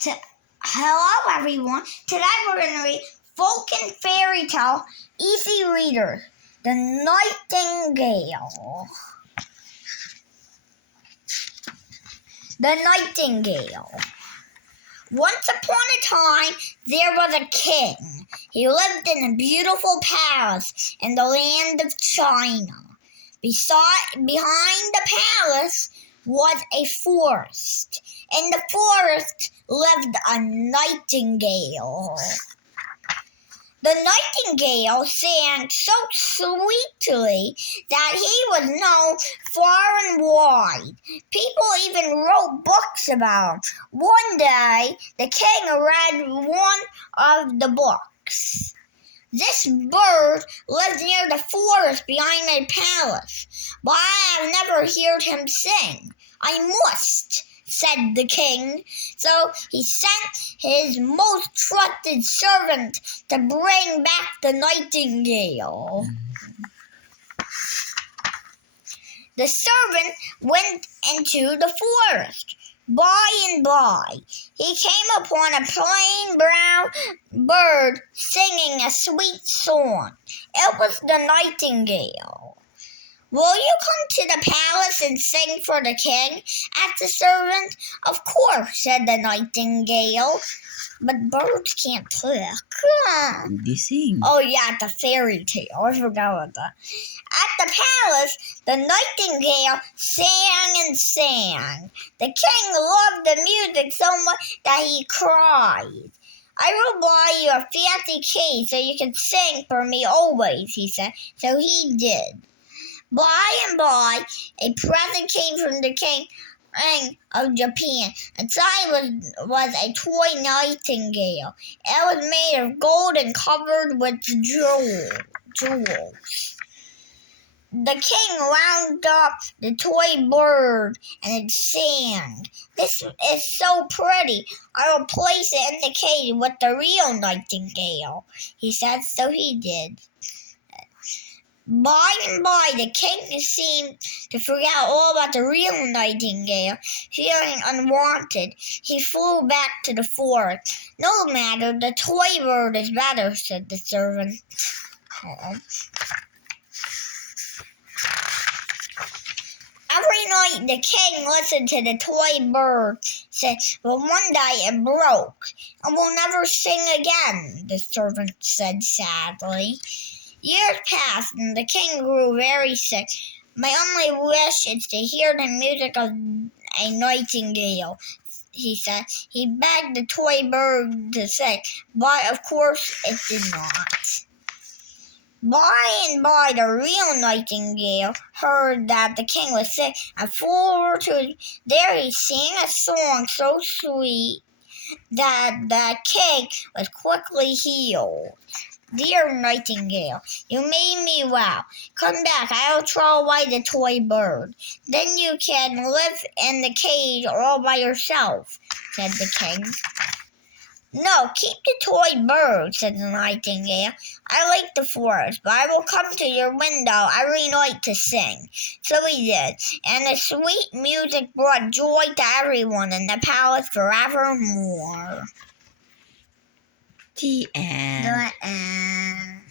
Hello, everyone. Today we're going to read Folk and Fairy Tale, Easy Reader, The Nightingale. The Nightingale. Once upon a time, there was a king. He lived in a beautiful palace in the land of China. Behind the palace was a forest. In the forest lived a nightingale. The nightingale sang so sweetly that he was known far and wide. People even wrote books about him. One day, the king read one of the books. This bird lives near the forest behind my palace, but I have never heard him sing. I must, said the king. So he sent his most trusted servant to bring back the nightingale. The servant went into the forest. By and by, he came upon a plain brown bird singing a sweet song. It was the nightingale. Will you come to the palace and sing for the king? Asked the servant. Of course, said the nightingale. But birds can't talk. They sing. Oh yeah, the fairy tale. I forgot about that. At the palace, the nightingale sang and sang. The king loved the music so much that he cried. I will buy you a fancy key so you can sing for me always, he said. So he did. By and by, a present came from the king of Japan. Inside was a toy nightingale. It was made of gold and covered with jewels. The king wound up the toy bird and it sang. This is so pretty. I will place it in the cage with the real nightingale, he said. So he did. By and by, the king seemed to forget all about the real nightingale. Feeling unwanted, he flew back to the forest. No matter, the toy bird is better, said the servant. Every night, the king listened to the toy bird say, but one day it broke and will never sing again, the servant said sadly. Years passed, and the king grew very sick. My only wish is to hear the music of a nightingale, he said. He begged the toy bird to sing, but of course it did not. By and by, the real nightingale heard that the king was sick and flew over to there. He sang a song so sweet that the king was quickly healed. Dear nightingale, you made me well. Come back, I will throw away the toy bird. Then you can live in the cage all by yourself, said the king. No, keep the toy bird, said the nightingale. I like the forest, but I will come to your window every night to sing. So he did, and the sweet music brought joy to everyone in the palace forevermore. The end. The end.